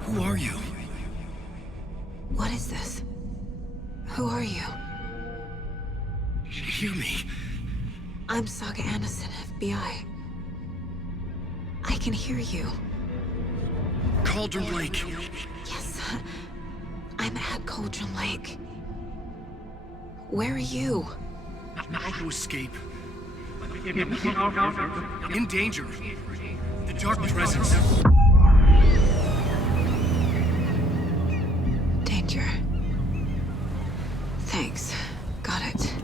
Who are you? What is this? Who are you? Hear me. I'm Saga Anderson, FBI. I can hear you. Cauldron Lake. Yes, I'm at Cauldron Lake. Where are you? How to escape. In danger. The dark presence. Danger. Thanks. Got it.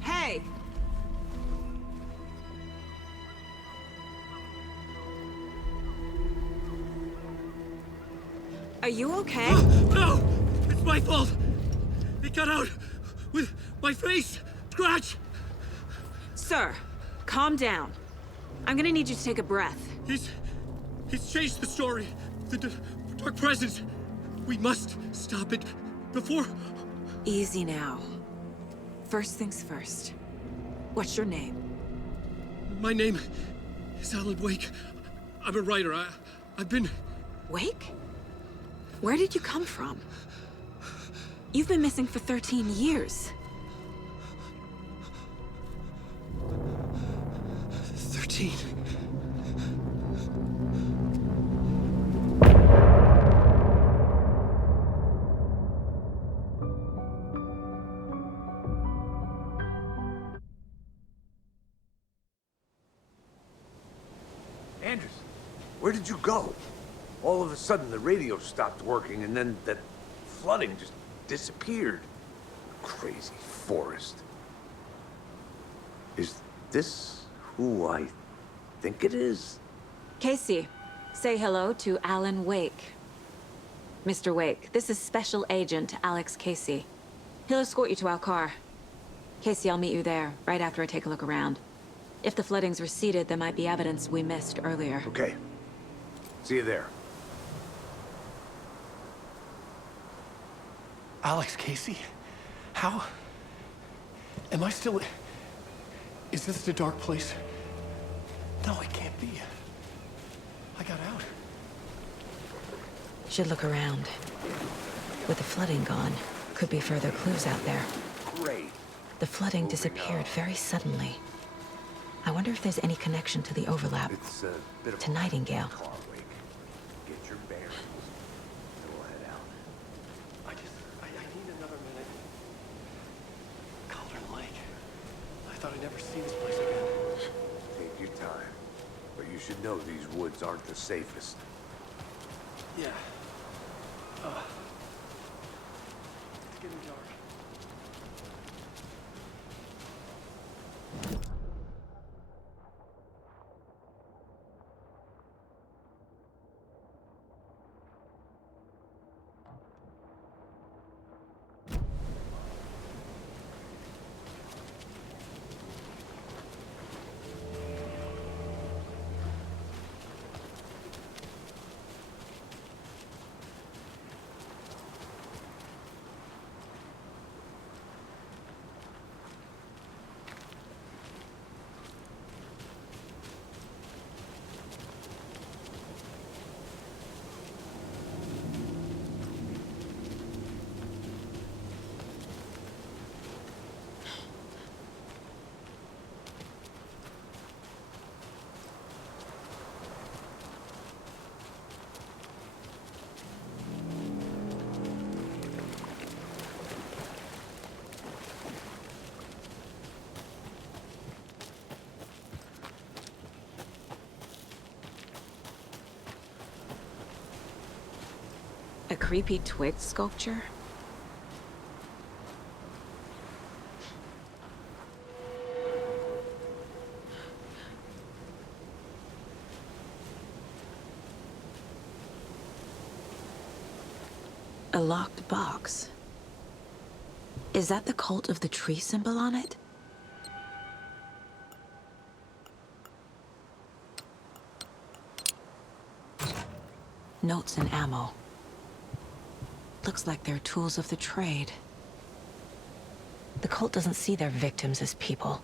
Hey! Are you okay? No! It's my fault! It got out with my face! Scratch! Sir, calm down. I'm gonna need you to take a breath. He's changed the story. The dark presence. We must stop it before... Easy now. First things first. What's your name? My name is Alan Wake. I'm a writer. I've been... Wake? Where did you come from? You've been missing for 13 years. 13. Anderson, where did you go? All of a sudden the radio stopped working and then that flooding just disappeared. Crazy forest. Is this who I think it is? Casey, say hello to Alan Wake. Mr. Wake, this is Special Agent Alex Casey. He'll escort you to our car. Casey, I'll meet you there, right after I take a look around. If the flooding's receded, there might be evidence we missed earlier. Okay. See you there. Alex Casey? How? Am I still... Is this the dark place? No, it can't be. I got out. Should look around. With the flooding gone, could be further clues out there. Great. The flooding disappeared very suddenly. I wonder if there's any connection to the overlap. It's a bit of To Nightingale. car wake. Get your bearings. Then we'll head out. I need another minute. Cauldron Lake. I thought I'd never see this place again. Take your time. But you should know these woods aren't the safest. Yeah. It's getting dark. A creepy twig sculpture? A locked box. Is that the cult of the tree symbol on it? Notes and ammo. Looks like they're tools of the trade. The cult doesn't see their victims as people.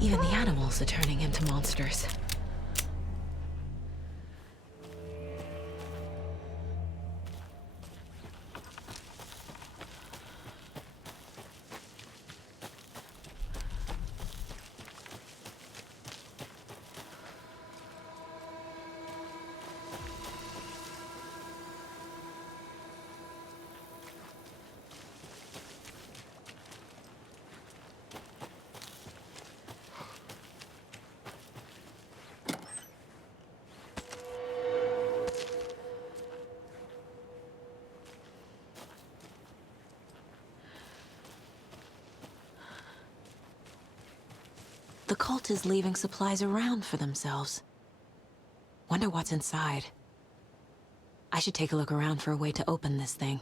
Even the animals are turning into monsters. The cult is leaving supplies around for themselves. Wonder what's inside. I should take a look around for a way to open this thing.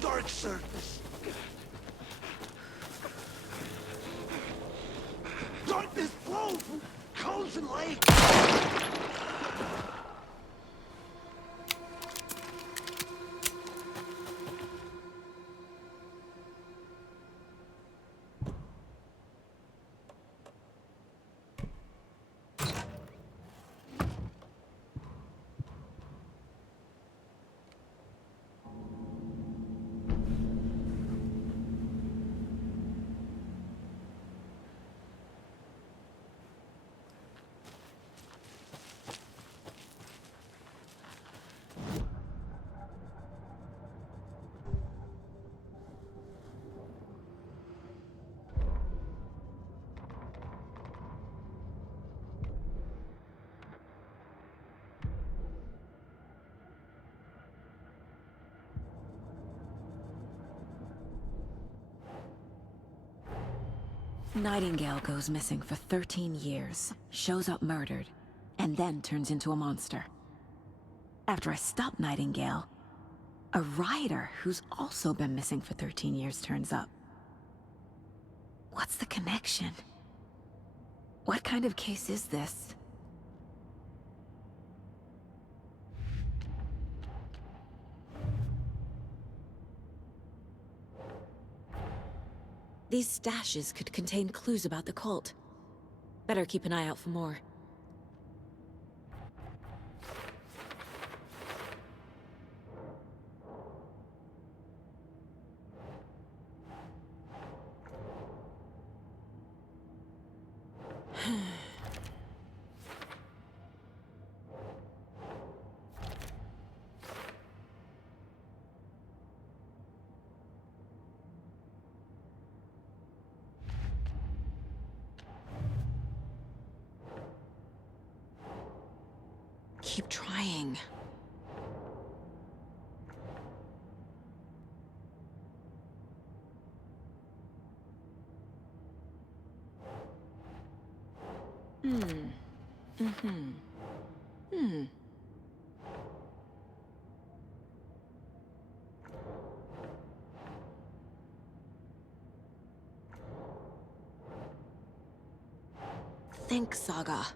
Dark surface. Darkness flows from cones and lakes. Nightingale goes missing for 13 years, shows up murdered, and then turns into a monster. After I stop Nightingale, a rider who's also been missing for 13 years turns up. What's the connection? What kind of case is this? These stashes could contain clues about the cult. Better keep an eye out for more. Keep trying. Think, Saga.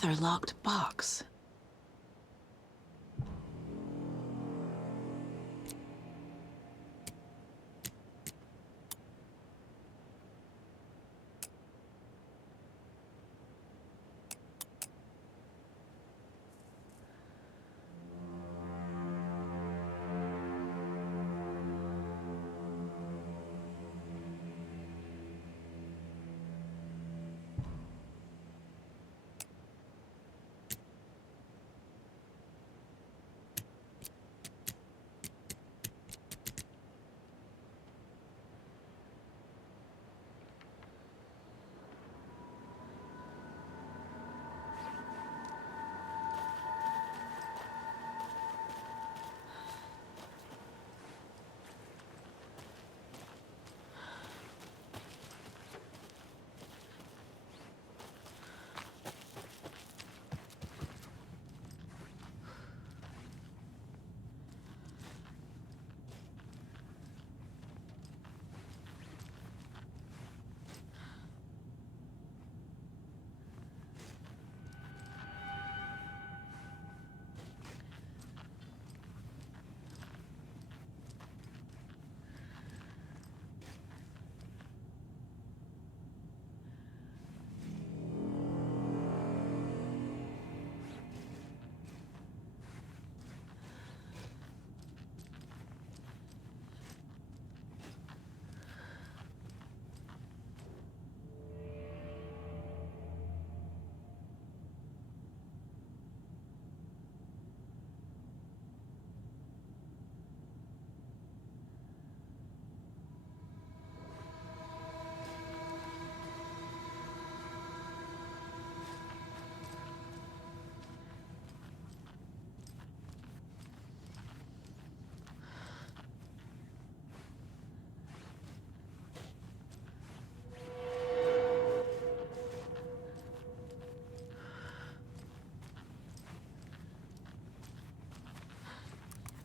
Another locked box.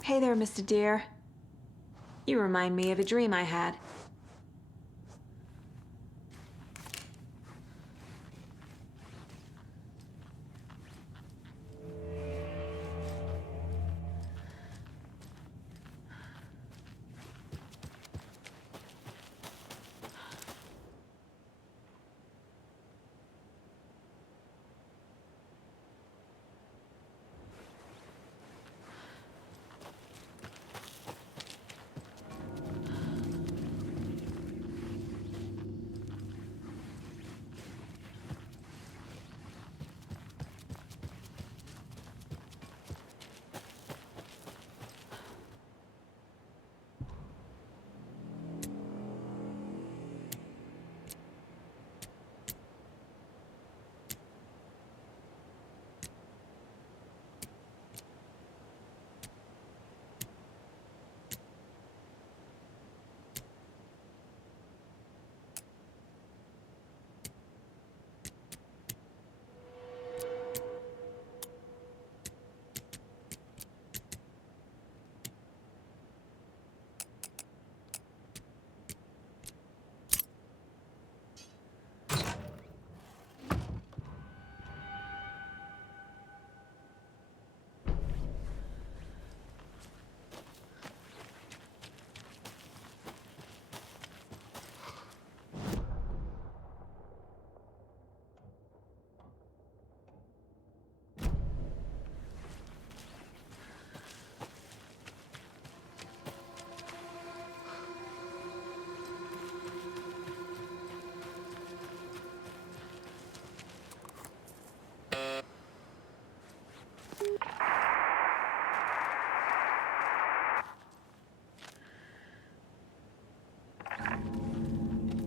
Hey there, Mr. Deer. You remind me of a dream I had.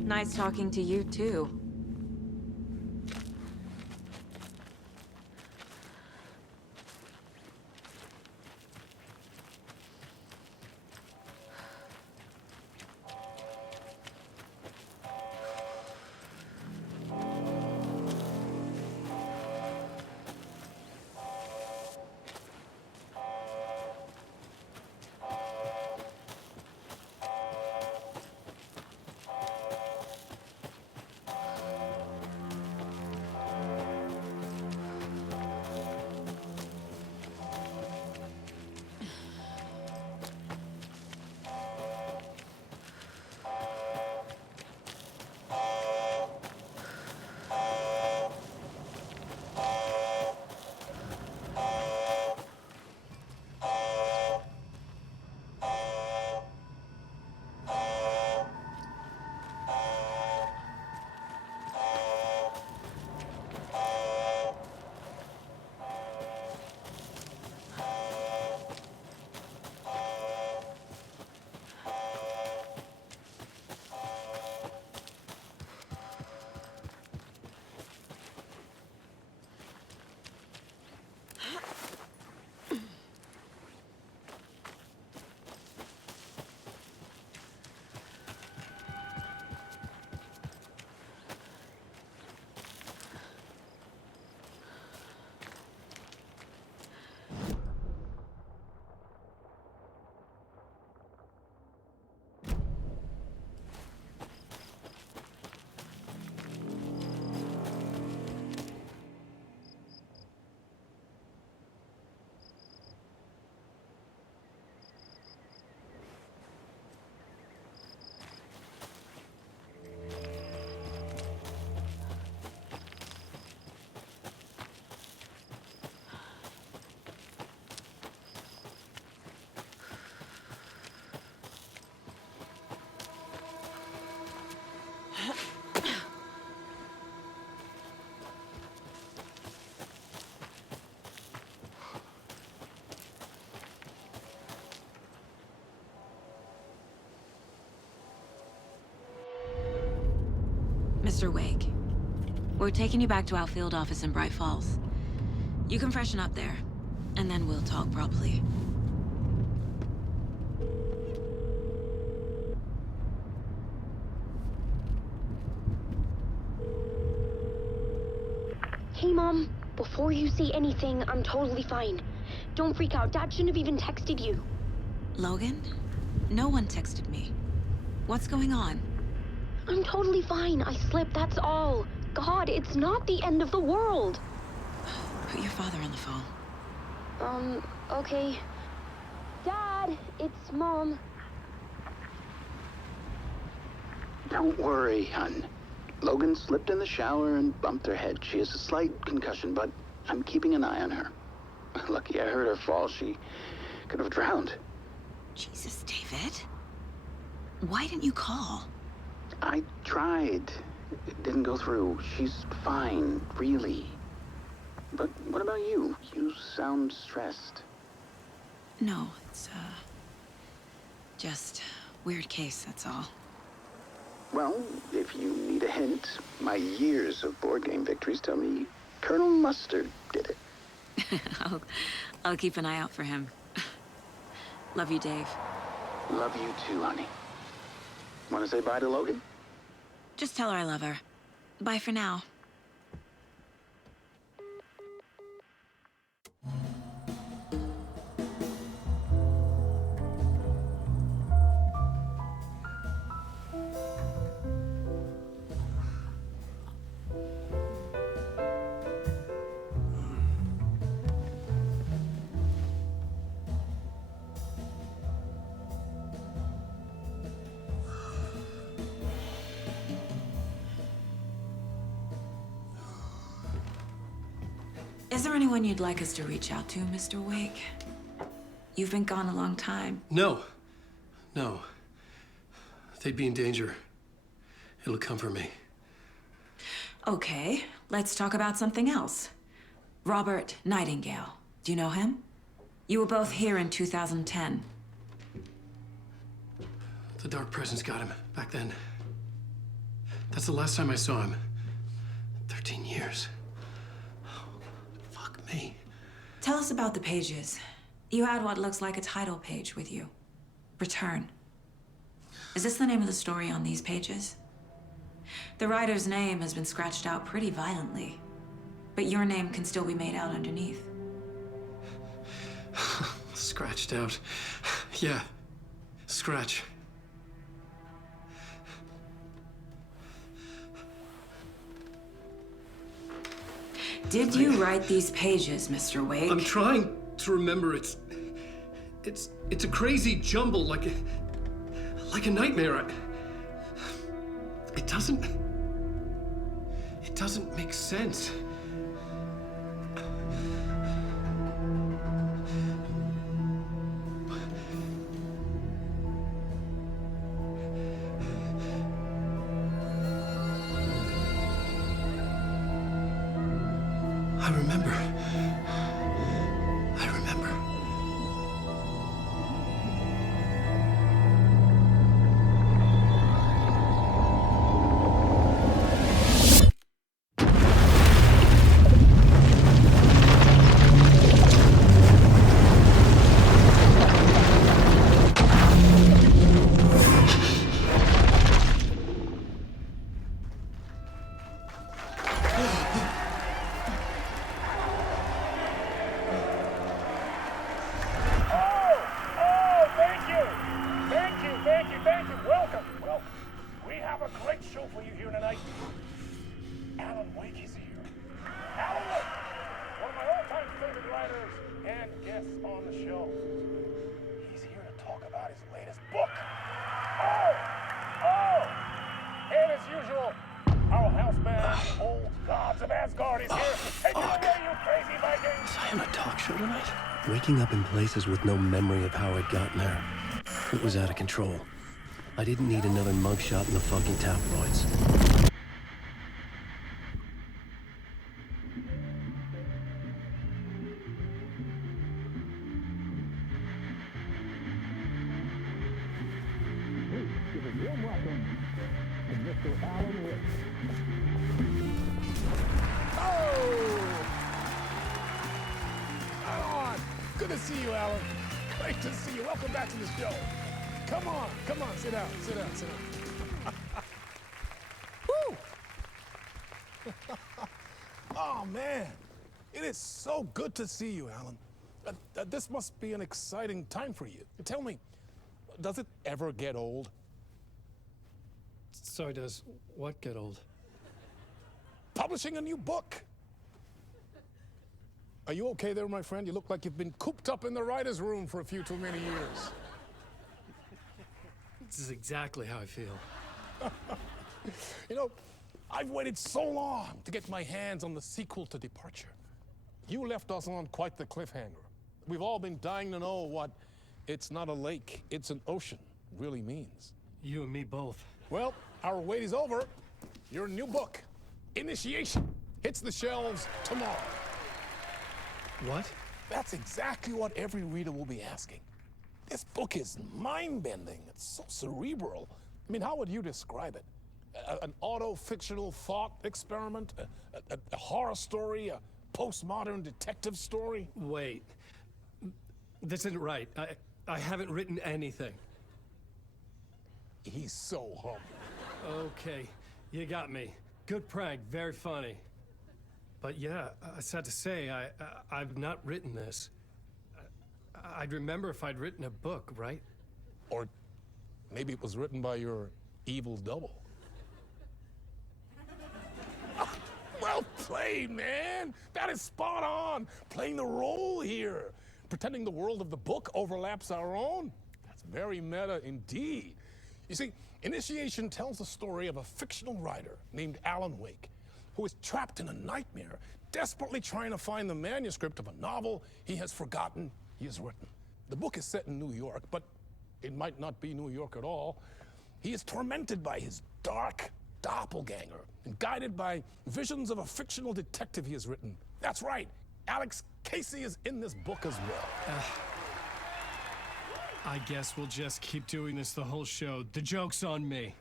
Nice talking to you, too. Mr. Wake, we're taking you back to our field office in Bright Falls. You can freshen up there, and then we'll talk properly. Hey, Mom. Before you say anything, I'm totally fine. Don't freak out. Dad shouldn't have even texted you. Logan? No one texted me. What's going on? I'm totally fine. I slipped, that's all. God, it's not the end of the world. Put your father on the phone. Okay. Dad, it's Mom. Don't worry, hon. Logan slipped in the shower and bumped her head. She has a slight concussion, but I'm keeping an eye on her. Lucky I heard her fall. She could have drowned. Jesus, David. Why didn't you call? I tried. It didn't go through. She's fine, really. But what about you? You sound stressed. No, it's, just weird case, that's all. Well, if you need a hint, my years of board game victories tell me Colonel Mustard did it. I'll keep an eye out for him. Love you, Dave. Love you too, honey. Want to say bye to Logan? Just tell her I love her. Bye for now. Is there anyone you'd like us to reach out to, Mr. Wake? You've been gone a long time. No. No. They'd be in danger. It'll come for me. Okay, let's talk about something else. Robert Nightingale. Do you know him? You were both here in 2010. The Dark Presence got him back then. That's the last time I saw him. 13 years. Fuck me. Tell us about the pages. You had what looks like a title page with you. Return. Is this the name of the story on these pages? The writer's name has been scratched out pretty violently, but your name can still be made out underneath. Scratched out. Yeah. Scratch. Did you write these pages, Mr. Wake? I'm trying to remember. It's a crazy jumble, like a nightmare. It doesn't make sense. I remember. Waking up in places with no memory of how I'd gotten there. It was out of control. I didn't need another mugshot in the fucking tabloids. Please give a warm welcome to Mr. Alan Wake. Good to see you, Alan. Great to see you. Welcome back to the show. Come on, sit down. Woo! Oh, man. It is so good to see you, Alan. This must be an exciting time for you. Tell me, does it ever get old? So does what get old? Publishing a new book. Are you okay there, my friend? You look like you've been cooped up in the writer's room for a few too many years. This is exactly how I feel. You know, I've waited so long to get my hands on the sequel to Departure. You left us on quite the cliffhanger. We've all been dying to know what "it's not a lake, it's an ocean" really means. You and me both. Well, our wait is over. Your new book, Initiation, hits the shelves tomorrow. What? That's exactly what every reader will be asking. This book is mind-bending. It's so cerebral. I mean, how would you describe it? An auto-fictional thought experiment? A horror story? A postmodern detective story? Wait. This isn't right. I haven't written anything. He's so humble. Okay, you got me. Good prank, very funny. But yeah, sad to say, I've not written this. I'd remember if I'd written a book, right? Or maybe it was written by your evil double. Well played, man. That is spot on. Playing the role here. Pretending the world of the book overlaps our own. That's very meta indeed. You see, Initiation tells the story of a fictional writer named Alan Wake, who is trapped in a nightmare, desperately trying to find the manuscript of a novel he has forgotten he has written. The book is set in New York, but it might not be New York at all. He is tormented by his dark doppelganger and guided by visions of a fictional detective he has written. That's right, Alex Casey is in this book as well. I guess we'll just keep doing this the whole show. The joke's on me.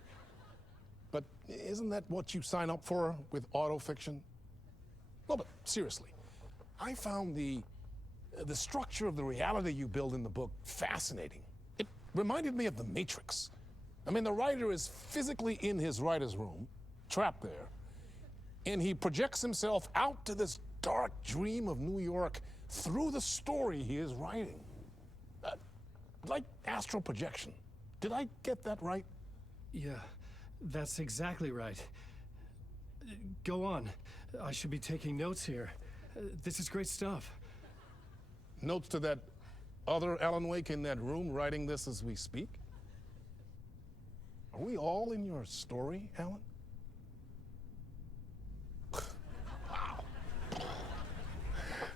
But isn't that what you sign up for with autofiction? No, but seriously, I found the structure of the reality you build in the book fascinating. It reminded me of The Matrix. I mean, the writer is physically in his writer's room, trapped there, and he projects himself out to this dark dream of New York through the story he is writing. Like astral projection. Did I get that right? Yeah, that's exactly right. Go on. I should be taking notes here. This is great stuff. Notes to that other Alan Wake in that room writing this as we speak? Are we all in your story, Alan? Wow.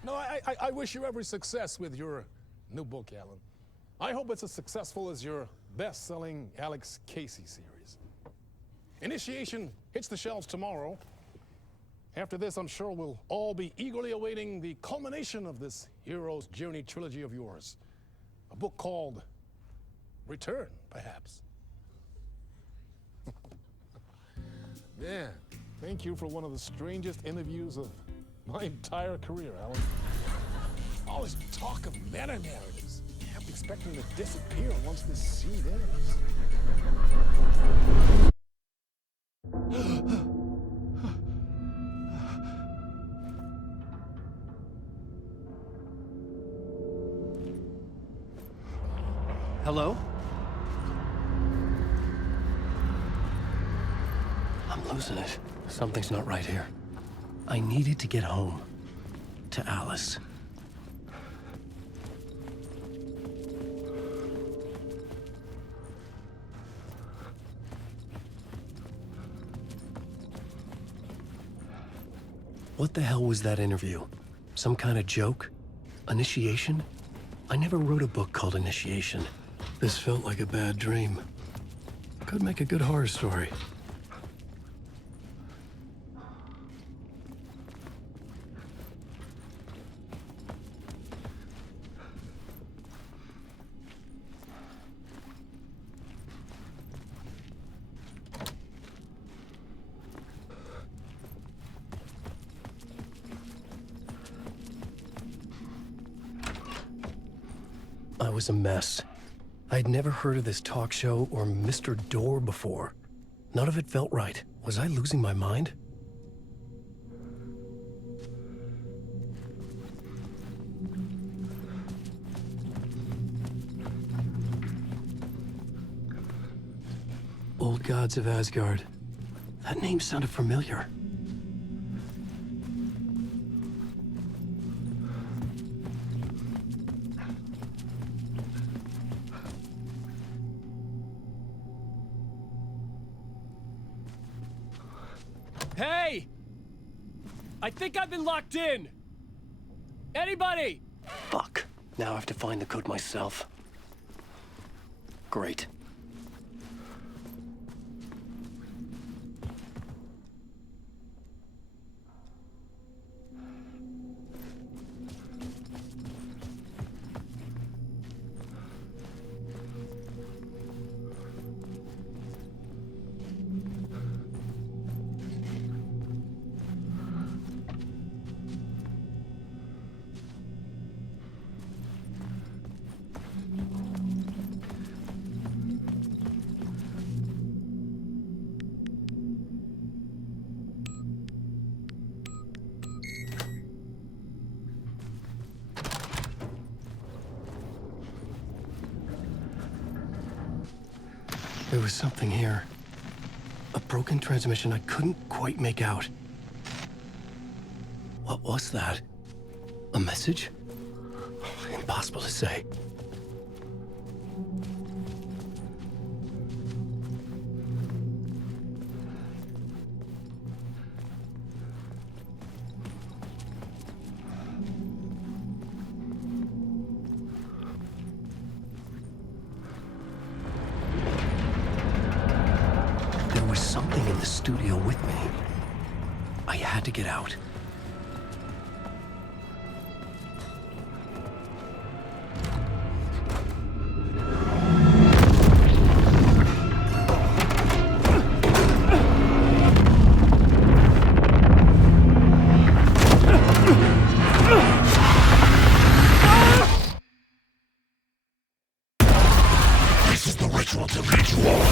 No, I wish you every success with your new book, Alan. I hope it's as successful as your best-selling Alex Casey series. Initiation hits the shelves tomorrow. After this, I'm sure we'll all be eagerly awaiting the culmination of this hero's journey trilogy of yours. A book called Return, perhaps. Yeah, thank you for one of the strangest interviews of my entire career, Alan. All this talk of meta-narratives. I'm expecting to disappear once this scene ends. Hello? I'm losing it. Something's not right here. I needed to get home. To Alice. What the hell was that interview? Some kind of joke? Initiation? I never wrote a book called Initiation. This felt like a bad dream. Could make a good horror story. I was a mess. I'd never heard of this talk show or Mr. Door before. None of it felt right. Was I losing my mind? Old Gods of Asgard. That name sounded familiar. Hey! I think I've been locked in! Anybody? Fuck. Now I have to find the code myself. Great. There was something here. A broken transmission I couldn't quite make out. What was that? A message? Impossible to say. Something in the studio with me. I had to get out. This is the ritual to ritual.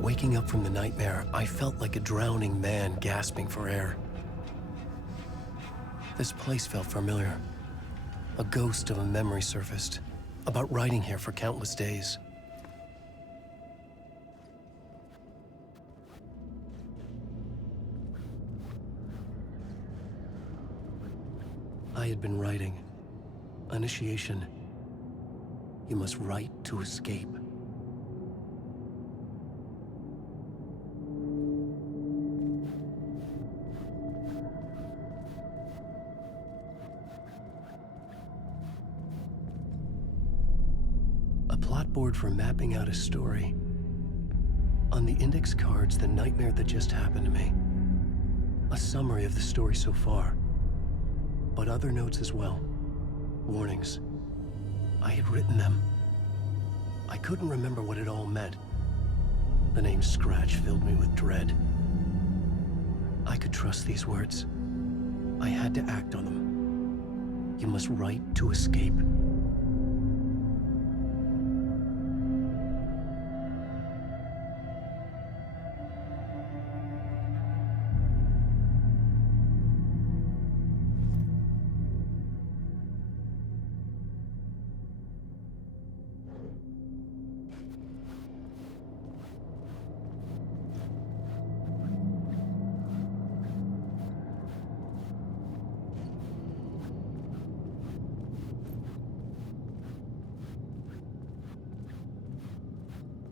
Waking up from the nightmare, I felt like a drowning man gasping for air. This place felt familiar. A ghost of a memory surfaced, about riding here for countless days. I had been writing. Initiation. You must write to escape. A plot board for mapping out a story. On the index cards, the nightmare that just happened to me. A summary of the story so far. But other notes as well. Warnings. I had written them. I couldn't remember what it all meant. The name Scratch filled me with dread. I could trust these words. I had to act on them. You must write to escape.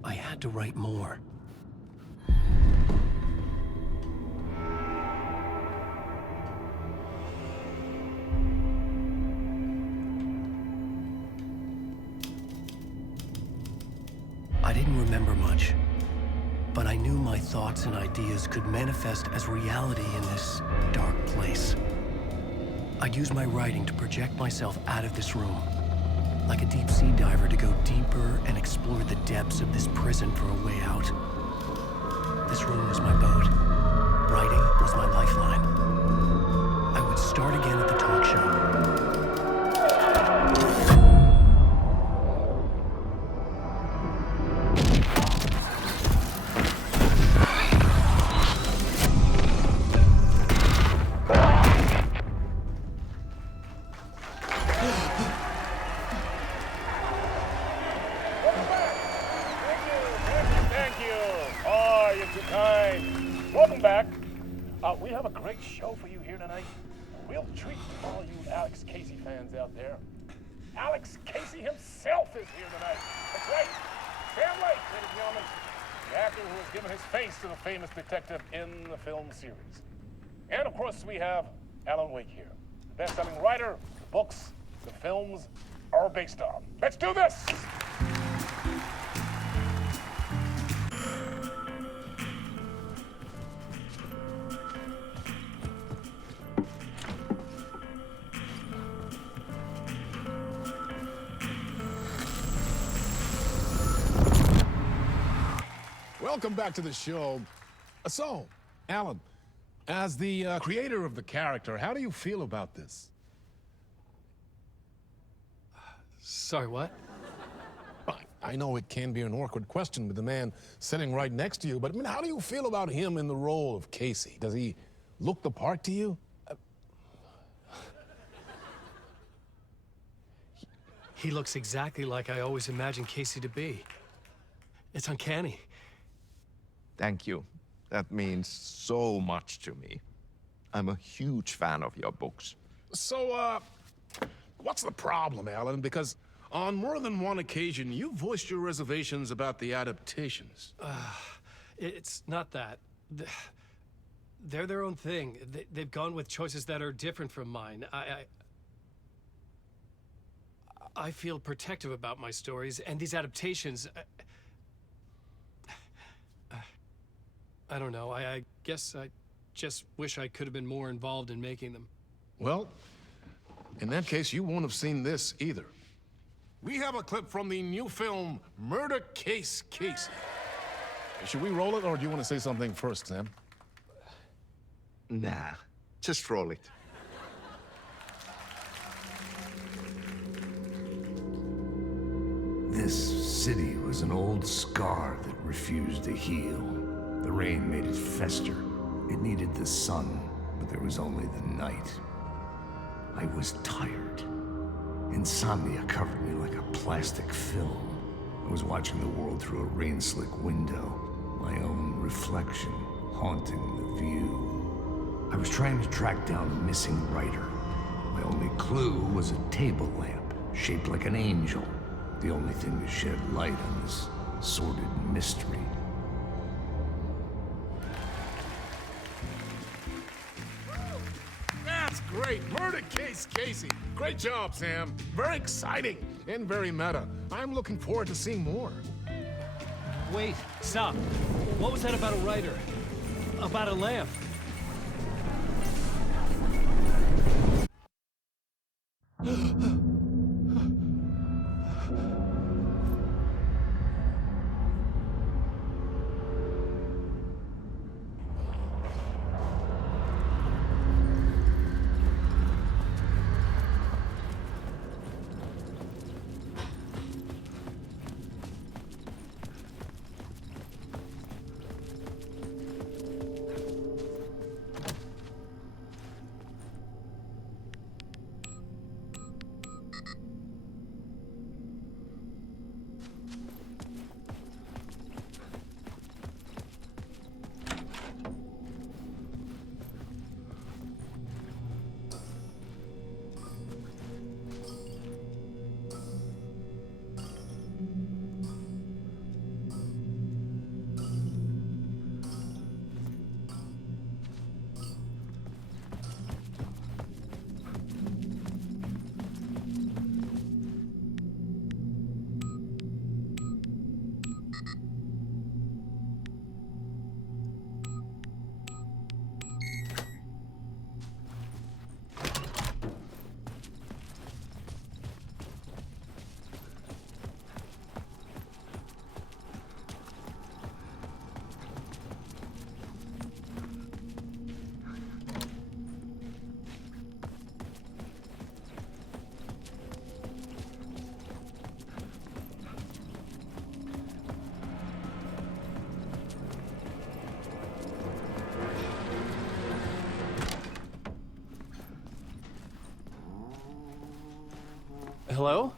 I had to write more. I didn't remember much, but I knew my thoughts and ideas could manifest as reality in this dark place. I'd use my writing to project myself out of this room, like a deep sea diver to go deeper and explore the depths of this prison for a way out. This room was my boat. Writing was Welcome back. We have a great show for you here tonight. A real treat for all you Alex Casey fans out there. Alex Casey himself is here tonight. That's right. Sam Lake, ladies and gentlemen. The actor who has given his face to the famous detective in the film series. And of course, we have Alan Wake here. The best-selling writer, the books, the films are based on. Let's do this! Welcome back to the show. So, Alan, as the creator of the character, how do you feel about this? Sorry, what? I know it can be an awkward question with the man sitting right next to you, but I mean, how do you feel about him in the role of Casey? Does he look the part to you? He looks exactly like I always imagined Casey to be. It's uncanny. Thank you. That means so much to me. I'm a huge fan of your books. So, what's the problem, Alan? Because on more than one occasion, you voiced your reservations about the adaptations. It's not that. They're their own thing. They've gone with choices that are different from mine. I feel protective about my stories, and these adaptations... I don't know. I guess I just wish I could have been more involved in making them. Well, in that case, you won't have seen this either. We have a clip from the new film, Murder Case Casey. Should we roll it, or do you want to say something first, Sam? Nah, just roll it. This city was an old scar that refused to heal. The rain made it fester. It needed the sun, but there was only the night. I was tired. Insomnia covered me like a plastic film. I was watching the world through a rain-slick window, my own reflection haunting the view. I was trying to track down a missing writer. My only clue was a table lamp, shaped like an angel. The only thing to shed light on this sordid mystery. That's great! Murder Case Casey! Great job, Sam. Very exciting and very meta. I'm looking forward to seeing more. Wait, stop. What was that about a writer? About a lamp? Hello?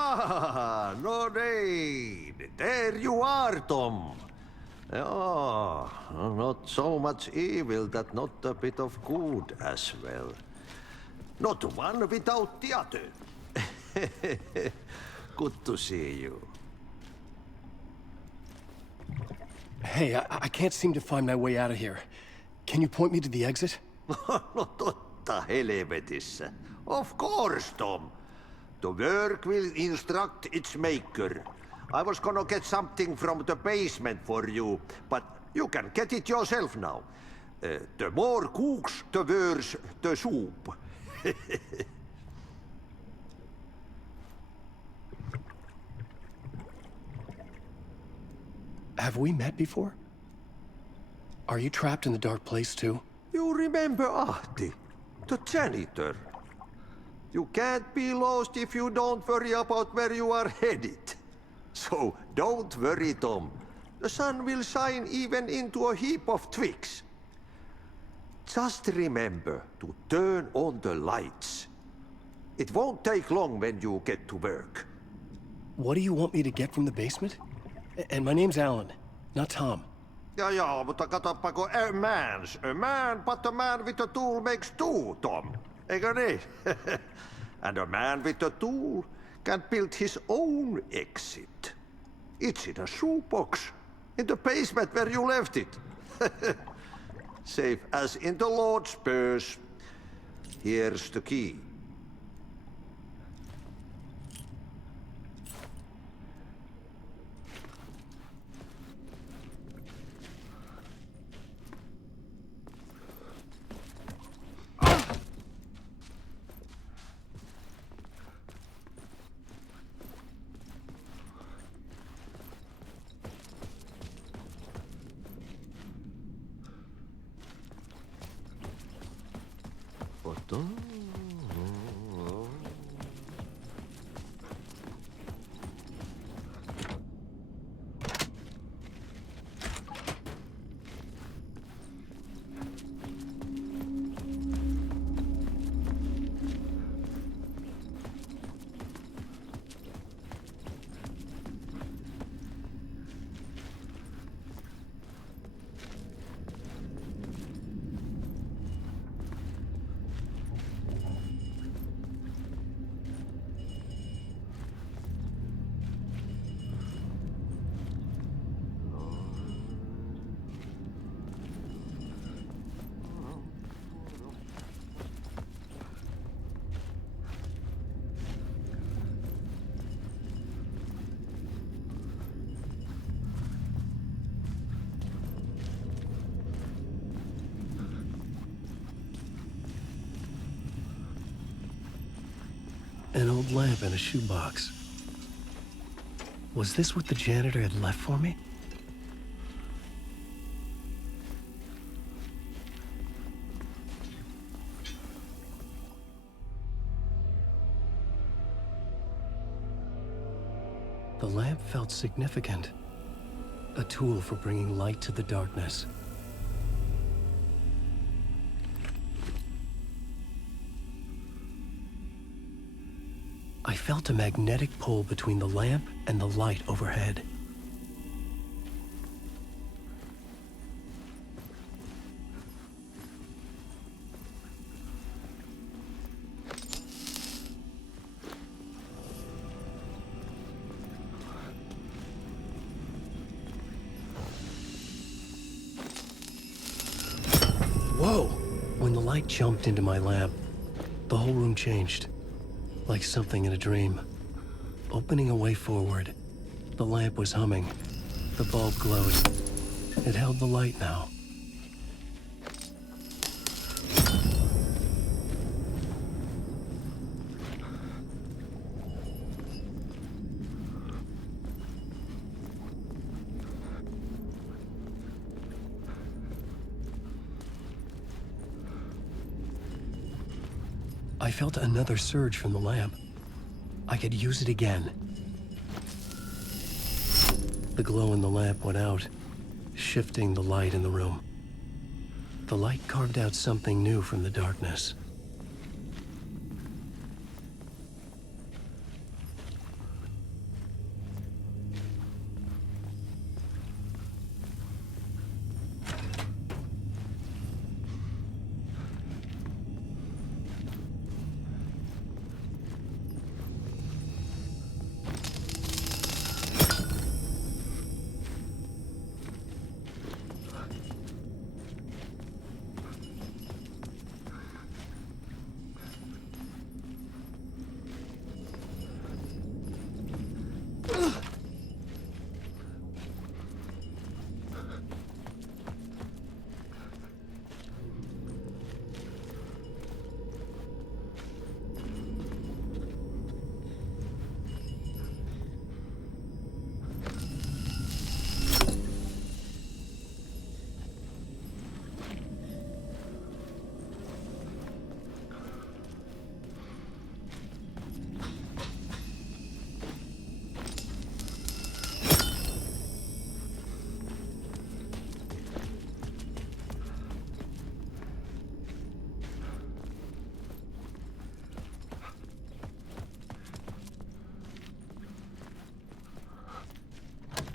Ah, no rain. There you are, Tom. Oh, not so much evil that not a bit of good as well. Not one without the other. Good to see you. Hey, I can't seem to find my way out of here. Can you point me to the exit? No totta helvetissä. Of course, Tom. The work will instruct its maker. I was gonna get something from the basement for you, but you can get it yourself now. The more cooks, the worse the soup. Have we met before? Are you trapped in the dark place too? You remember Ahti, the janitor. You can't be lost if you don't worry about where you are headed. So don't worry, Tom. The sun will shine even into a heap of twigs. Just remember to turn on the lights. It won't take long when you get to work. What do you want me to get from the basement? And my name's Alan, not Tom. Ja, mutta katsopako a man, but a man with a tool makes two, Tom. Eikö niin? And a man with a tool can build his own exit. It's in a shoebox, in the basement where you left it. Safe as in the Lord's purse. Here's the key. An old lamp in a shoebox. Was this what the janitor had left for me? The lamp felt significant. A tool for bringing light to the darkness. I felt a magnetic pull between the lamp and the light overhead. Whoa! When the light jumped into my lamp, the whole room changed. Like something in a dream. Opening a way forward, the lamp was humming. The bulb glowed. It held the light now. I felt another surge from the lamp. I could use it again. The glow in the lamp went out, shifting the light in the room. The light carved out something new from the darkness.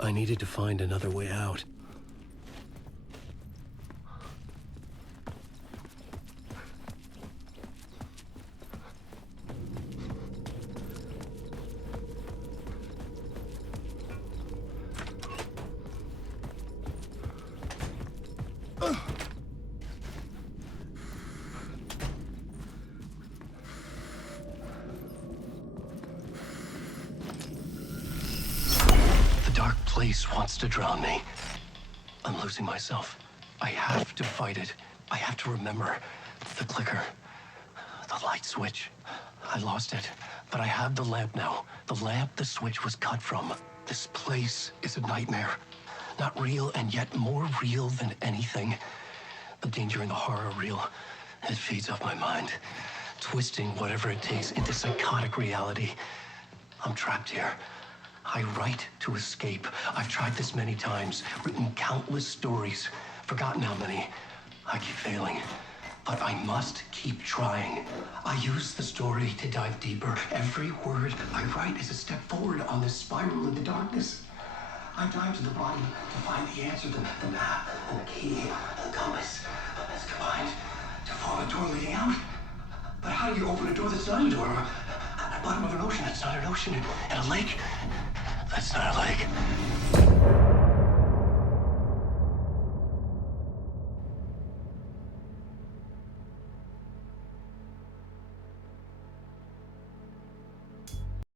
I needed to find another way out. Place wants to drown me. I'm losing myself. I have to fight it. I have to remember. The clicker. The light switch. I lost it. But I have the lamp now. The lamp the switch was cut from. This place is a nightmare. Not real, and yet more real than anything. The danger and the horror are real. It feeds off my mind. Twisting whatever it takes into psychotic reality. I'm trapped here. I write to escape. I've tried this many times, written countless stories, forgotten how many. I keep failing, but I must keep trying. I use the story to dive deeper. Every word I write is a step forward on this spiral in the darkness. I dive to the bottom to find the answer, the map, and the key, and the compass. It's combined to form a door leading out. But how do you open a door that's not a door? At the bottom of an ocean that's not an ocean, and a lake that's not a lake.